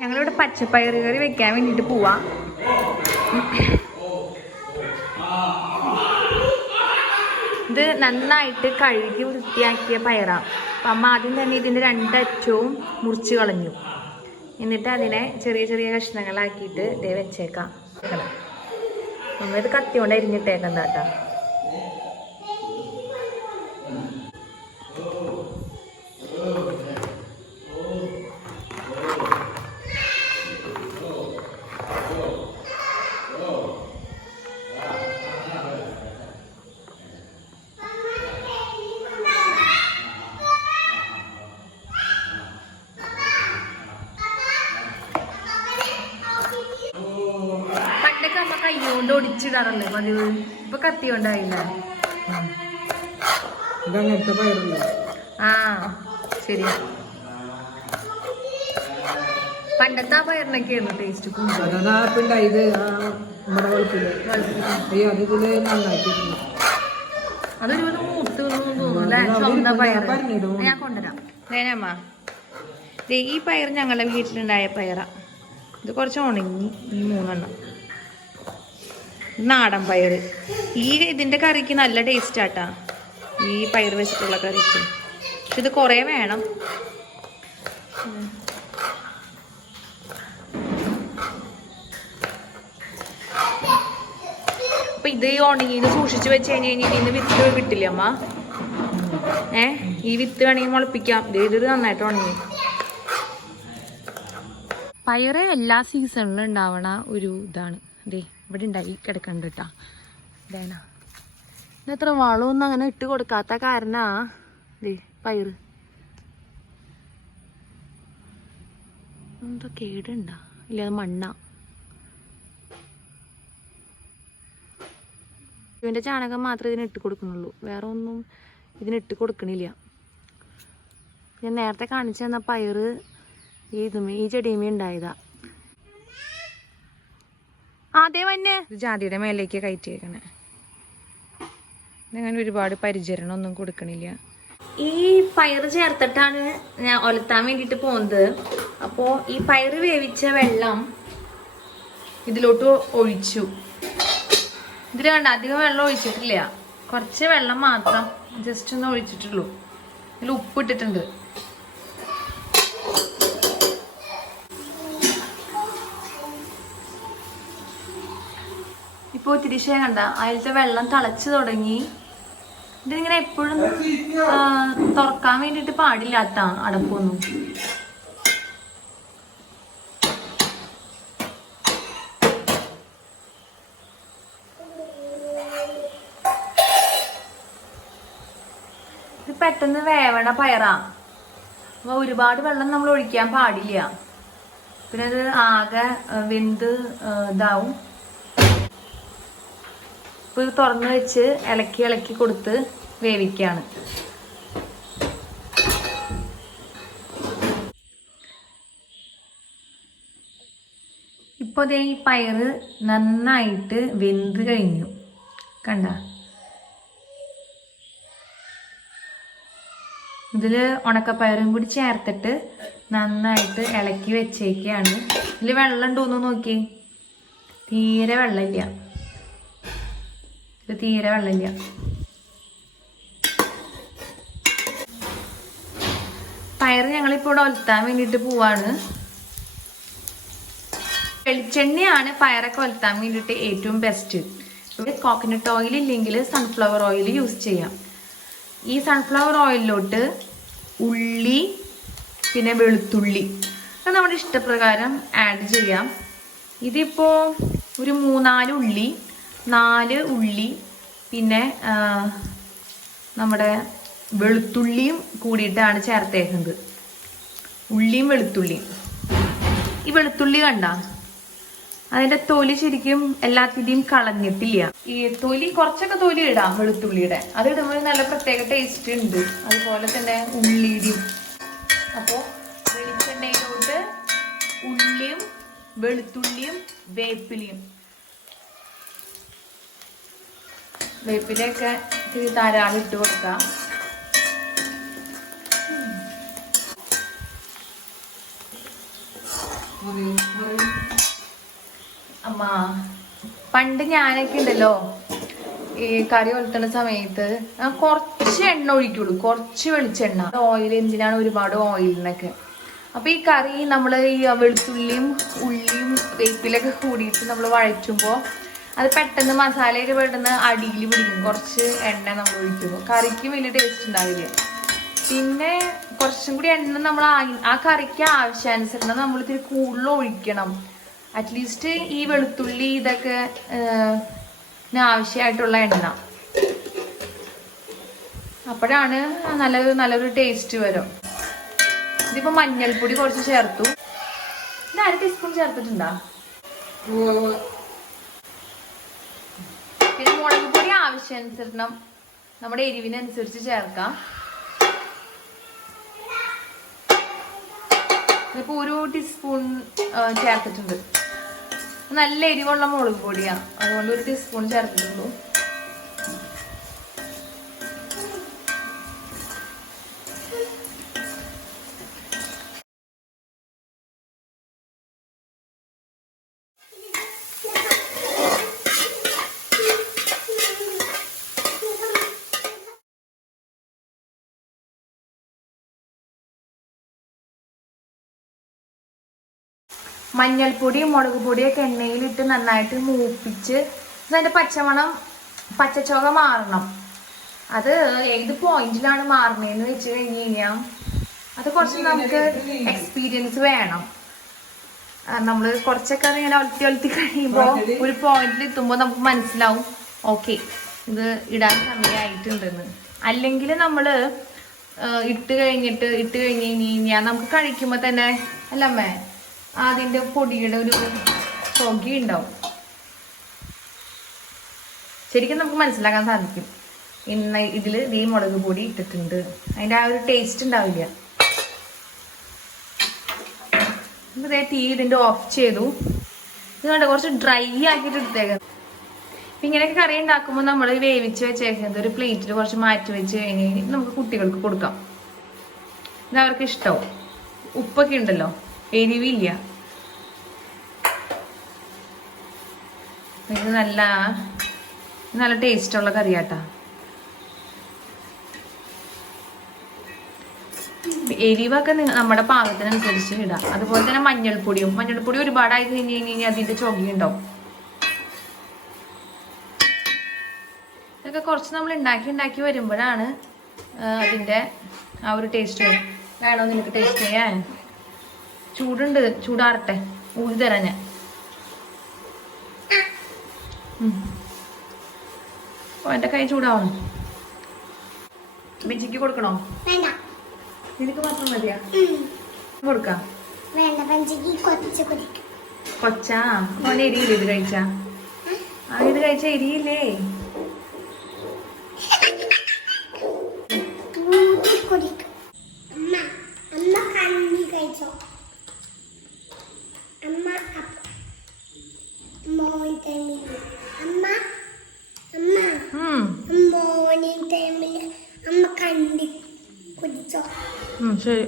ഞങ്ങളിവിടെ പച്ചപ്പയർ കറി വെക്കാൻ വേണ്ടിയിട്ട് പോവാം. ഇത് നന്നായിട്ട് കഴുകി വൃത്തിയാക്കിയ പയറാണ്. അപ്പം അമ്മ ആദ്യം തന്നെ ഇതിൻ്റെ രണ്ടറ്റവും മുറിച്ച് കളഞ്ഞു. എന്നിട്ട് അതിനെ ചെറിയ ചെറിയ കഷ്ണങ്ങളാക്കിയിട്ട് ഇതേ വെച്ചേക്കാം. നമ്മ ഇത് കത്തി കൊണ്ട് അരിഞ്ഞിട്ടേക്കാം കേട്ടോ. കയ്യോണ്ട് ഒടിച്ചിടാറല്ലേ പതിവ്. ഇപ്പൊ കത്തി കൊണ്ടായില്ല. ആ ശരിയാ. പണ്ടത്തെ ആ പയറിനൊക്കെയായിരുന്നു ടേസ്റ്റ്. അതൊരു മൂത്ത് തോന്നുന്നു അല്ലേ? ചുവന്ന പയർ ഞാൻ കൊണ്ടുവരാം. നേനമ്മ ഈ പയർ ഞങ്ങളുടെ വീട്ടിലുണ്ടായ പയറാ. ഇത് കുറച്ച് ഉണങ്ങി. ഈ 3 എണ്ണം നാടൻ പയർ. ഇതിൻ്റെ കറിക്ക് നല്ല ടേസ്റ്റ് ആട്ടാ, ഈ പയർ വെച്ചിട്ടുള്ള കറിക്ക്. പക്ഷെ ഇത് കുറേ വേണം. അപ്പൊ ഇത് ഉണങ്ങിന്ന് സൂക്ഷിച്ചു വെച്ച് കഴിഞ്ഞാൽ ഇതിന് വിത്ത് കിട്ടില്ല അമ്മ. ഈ വിത്ത് വേണമെങ്കിൽ മുളപ്പിക്കാം. ഇത് നന്നായിട്ട് ഉണങ്ങി. പയറ് എല്ലാ സീസണിലും ഉണ്ടാവണ ഒരു ഇതാണ്. ദേ ഇവിടെ ഉണ്ടായി കിടക്കണ്ട കേട്ടാ. ഇതേന ഇതെത്ര വളമൊന്നും അങ്ങനെ ഇട്ട് കൊടുക്കാത്ത കാരണാ ദേ പയറ് എന്താ കേടുണ്ടാ? ഇല്ല, അത് മണ്ണാ. ഇവൻ്റെ ചാണകം മാത്രമേ ഇതിനിട്ട് കൊടുക്കുന്നുള്ളൂ, വേറെ ഒന്നും ഇതിനിട്ട് കൊടുക്കണില്ല. ഞാൻ നേരത്തെ കാണിച്ചു തന്ന പയറ് ഈ ചെടിയുമേ ഉണ്ടായതാ. അതേ വന്നെ ജാതിയുടെ മേലേക്ക് കയറ്റിയേക്കണേ. അങ്ങനെ ഒരുപാട് പരിചരണം ഒന്നും കൊടുക്കണില്ല. ഈ പയറ് ചേർത്തിട്ടാണ് ഞാൻ ഒലത്താൻ വേണ്ടിയിട്ട് പോകുന്നത്. അപ്പോൾ ഈ പയറ് വേവിച്ച വെള്ളം ഇതിലോട്ട് ഒഴിച്ചു. ഇതിൽ കണ്ട അധികം വെള്ളം ഒഴിച്ചിട്ടില്ല, കുറച്ച് വെള്ളം മാത്രം ജസ്റ്റ് ഒന്ന് ഒഴിച്ചിട്ടുള്ളൂ. ഇതിൽ ഉപ്പ് ഇട്ടിട്ടുണ്ട്. ഇപ്പോൾ തിരിച്ചേ കണ്ട അതിലത്തെ വെള്ളം തിളച്ച് തുടങ്ങി. ഇതിങ്ങനെ എപ്പോഴും തുറക്കാൻ വേണ്ടിയിട്ട് പാടില്ലാത്ത അടപ്പൊന്നും. ഇത് പെട്ടെന്ന് വേവണ പയറാ. അപ്പൊ ഒരുപാട് വെള്ളം നമ്മൾ ഒഴിക്കാൻ പാടില്ല, പിന്നെ അത് ആകെ വെന്ത് ഇതാവും. ഇപ്പൊ ഇത് തുറന്ന് വെച്ച് ഇളക്കി ഇളക്കി കൊടുത്ത് വേവിക്കാണ്. ഇപ്പോൾ ദേ ഈ പയറ് നന്നായിട്ട് വെന്ത് കഴിഞ്ഞു. കണ്ട, ഇതില് ഉണക്കപ്പയറും കൂടി ചേർത്തിട്ട് നന്നായിട്ട് ഇളക്കി വെച്ചേക്കാണ്. ഇതിൽ വെള്ളം ഉണ്ടോന്ന് നോക്കി. തീരെ വെള്ളമില്ല, ഇത് തീരെ വെള്ളമില്ല. പയർ ഞങ്ങളിപ്പോൾ ഇവിടെ ഒലത്താൻ വേണ്ടിയിട്ട് പോവാണ്. വെളിച്ചെണ്ണയാണ് പയറൊക്കെ ഒലത്താൻ വേണ്ടിയിട്ട് ഏറ്റവും ബെസ്റ്റ്. കോക്കനട്ട് ഓയിൽ ഇല്ലെങ്കിൽ സൺഫ്ലവർ ഓയിൽ യൂസ് ചെയ്യാം. ഈ സൺഫ്ലവർ ഓയിലിലോട്ട് ഉള്ളി പിന്നെ വെളുത്തുള്ളി അത് നമ്മുടെ ഇഷ്ടപ്രകാരം ആഡ് ചെയ്യാം. ഇതിപ്പോൾ ഒരു 3-4 ഉള്ളി, 4 ഉള്ളി, പിന്നെ നമ്മുടെ വെളുത്തുള്ളിയും കൂടിയിട്ടാണ് ചേർത്തേക്കുന്നത്. ഉള്ളിയും വെളുത്തുള്ളിയും. ഈ വെളുത്തുള്ളി കണ്ട അതിൻ്റെ തൊലി ശരിക്കും എല്ലാത്തിൻ്റെയും കളഞ്ഞിട്ടില്ല. ഈ തൊലി കുറച്ചൊക്കെ തൊലി ഇടാം വെളുത്തുള്ളിയുടെ, അത് ഇടുമ്പോൾ നല്ല പ്രത്യേക ടേസ്റ്റ് ഉണ്ട്. അതുപോലെ തന്നെ ഉള്ളിയുടെയും. അപ്പോൾ വെളിച്ചെണ്ണയിലോട്ട് ഉള്ളിയും വെളുത്തുള്ളിയും വേപ്പിലയും, വേപ്പിലയൊക്കെ ഇത്തിരി ധാരാളം ഇട്ട് കൊടുക്കാം. അമ്മ പണ്ട് ഞാനൊക്കെ ഉണ്ടല്ലോ ഈ കറി വളർത്തുന്ന സമയത്ത് കുറച്ച് എണ്ണ ഒഴിക്കുള്ളൂ, കുറച്ച് വെളിച്ചെണ്ണ. ഓയിൽ എന്തിനാണ് ഒരുപാട് ഓയിലിനൊക്കെ. അപ്പൊ ഈ കറി നമ്മൾ ഈ വെളുത്തുള്ളിയും ഉള്ളിയും വേപ്പിലൊക്കെ കൂടിയിട്ട് നമ്മൾ വഴറ്റുമ്പോൾ അത് പെട്ടെന്ന് മസാലയൊക്കെ പെട്ടെന്ന് അടിയിൽ പിടിക്കും. കുറച്ച് എണ്ണ നമ്മൾ ഒഴിക്കുമ്പോൾ കറിക്ക് വലിയ ടേസ്റ്റ് ഉണ്ടാവില്ല. പിന്നെ കുറച്ചും കൂടി എണ്ണ നമ്മൾ ആ കറിക്ക് ആവശ്യാനുസരണം നമ്മൾ ഇത്തിരി കൂടുതൽ ഒഴിക്കണം. അറ്റ്ലീസ്റ്റ് ഈ വെളുത്തുള്ളി ഇതൊക്കെ ആവശ്യമായിട്ടുള്ള എണ്ണ, അപ്പോഴാണ് നല്ലൊരു ടേസ്റ്റ് വരും. ഇതിപ്പോ മഞ്ഞൾപ്പൊടി കുറച്ച് ചേർത്തു. ഇത് 1/2 ടീസ്പൂൺ ചേർത്തിട്ടുണ്ടാ. പിന്നെ മുളക് പൊടി ആവശ്യാനുസരണം നമ്മുടെ എരിവിനനുസരിച്ച് ചേർക്കാം. ഇതിപ്പോ 1 ടീസ്പൂൺ ചേർത്തിട്ടുണ്ട്. നല്ല എരിവുള്ള മുളക് പൊടിയാണ്, അതുകൊണ്ട് 1 ടീസ്പൂൺ ചേർത്തിട്ടുള്ളൂ. മഞ്ഞൾപ്പൊടിയും മുളക് പൊടിയൊക്കെ എണ്ണയിലിട്ട് നന്നായിട്ട് മൂപ്പിച്ച് അതിൻ്റെ പച്ചച്ചോക മാറണം. അത് ഏത് പോയിന്റിലാണ് മാറണേന്ന് വെച്ച് കഴിഞ്ഞ് കഴിഞ്ഞാൽ അത് കുറച്ച് നമുക്ക് എക്സ്പീരിയൻസ് വേണം. നമ്മൾ കുറച്ചൊക്കെ ഇങ്ങനെ ഒലത്തി കഴിയുമ്പോൾ ഒരു പോയിന്റിൽ എത്തുമ്പോൾ നമുക്ക് മനസ്സിലാവും ഓക്കെ ഇത് ഇടാൻ സമയമായിട്ടുണ്ടെന്ന്. അല്ലെങ്കിൽ നമ്മൾ ഇട്ട് കഴിഞ്ഞ് കഴിഞ്ഞാൽ നമുക്ക് കഴിക്കുമ്പോൾ തന്നെ അല്ലമ്മേ അതിൻ്റെ പൊടിയുടെ ഒരു പുക ഉണ്ടാവും. ശരിക്കും നമുക്ക് മനസ്സിലാക്കാൻ സാധിക്കും ഇന്ന് ഇതിൽ ഈ മുളക് പൊടി ഇട്ടിട്ടുണ്ട്, അതിൻ്റെ ആ ഒരു ടേസ്റ്റ് ഉണ്ടാവില്ല. ഇതേ തീ ഇതിൻ്റെ ഓഫ് ചെയ്തു. ഇത് കണ്ട കുറച്ച് ഡ്രൈ ആക്കിയിട്ട് എടുത്തേക്കാം. അപ്പം ഇങ്ങനെയൊക്കെ കറി ഉണ്ടാക്കുമ്പോൾ നമ്മൾ വേവിച്ച് വെച്ചേക്കുന്നത് ഒരു പ്ലേറ്റിൽ കുറച്ച് മാറ്റി വെച്ച് കഴിഞ്ഞ് നമുക്ക് കുട്ടികൾക്ക് കൊടുക്കാം. ഇത് അവർക്ക് ഇഷ്ടവും. ഉപ്പൊക്കെ ഉണ്ടല്ലോ, എരിവില്ല. ഇത് നല്ല ടേസ്റ്റുള്ള കറിയാട്ടാ. എരിവൊക്കെ നമ്മുടെ പാകത്തിനനുസരിച്ച് ഇടാം. അതുപോലെ തന്നെ മഞ്ഞൾപ്പൊടി ഒരുപാടായി കഴിഞ്ഞ് കഴിഞ്ഞാൽ അതിന്റെ ചൊകയുണ്ടാവും. ഇതൊക്കെ കുറച്ച് നമ്മൾ ഉണ്ടാക്കി വരുമ്പോഴാണ് അതിന്റെ ആ ഒരു ടേസ്റ്റ് വരും. വേണോ നിനക്ക് ടേസ്റ്റ് ചെയ്യാൻ? ചൂടുണ്ട്, ചൂടാറട്ടെ, ഊരി തരാം ഞാൻ. എന്റെ കൈ ചൂടാവണം. ബിജിക്ക് കൊടുക്കണോ? നിനക്ക് മാത്രം മതിയാ? കൊടുക്കാം. കൊച്ചാ അവൻ എരിയില്ലേ ഇത് കഴിച്ചാ? ഇത് കഴിച്ച എരിയില്ലേ? മോർണിംഗ് ടൈമിൽ അമ്മ കണ്ടി കുടിച്ചോ? ശരി.